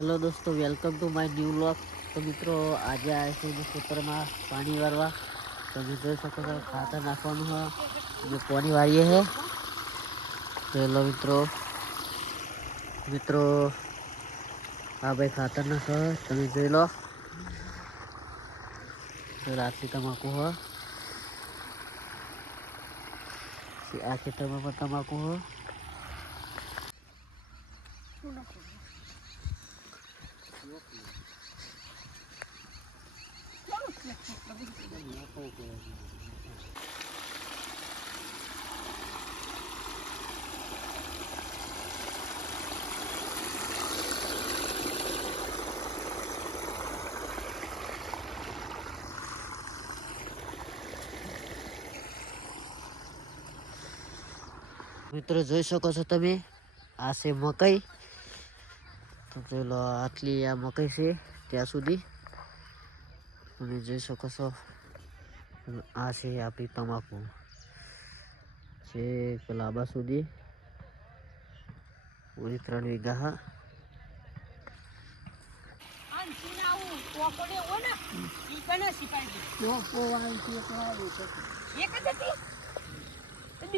Hello દોસ્તો, welcome to my new vlog. તો મિત્રો આજે આવ્યા છે ખેતરમાં પાણી વારવા। તમે જોઈ શકો છો ખાતર નાખવાનું છે અને પાણી વાળીએ છે। હેલો મિત્રો આ ભાઈ ખાતર નાખે તમે જોઈ લો। તો રાતની તમાકુ હો આ ખેતરમાં પણ તમાકુ હો। મિત્રો જોઈ શકો છો તમે, આ છે મકાઈ। તો ચલો આટલી આ મકાઈ છે ત્યાં સુધી તમે જોઈ શકો છો। આ છે આપણી તમાકુ છે લાંબા સુધી 3 વીઘા।